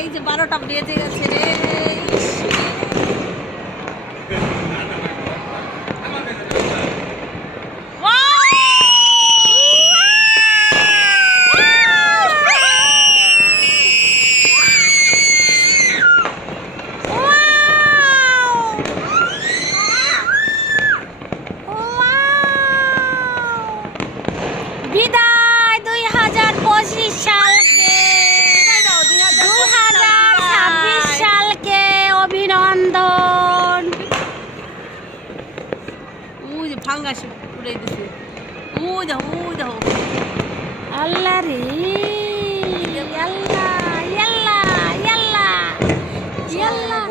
এই যে 12টা বেজে গেছে রে। বিদায় 2025 সালকে, 2026 সালকে অভিনন্দন। ওই যে ফাঙ্গাস উড়াই দিছে, ওই দেখো আল্লাহ রে, আল্লাহ আল্লাহ আল্লাহ আল্লাহ।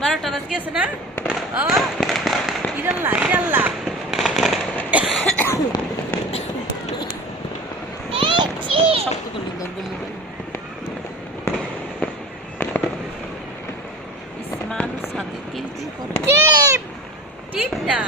বারোটা বাজ গেছে না? ও ইরাল্লা শক্ত করলি ধরবো মোবাইল। মানুষ হাতে কিল করে টিপ না।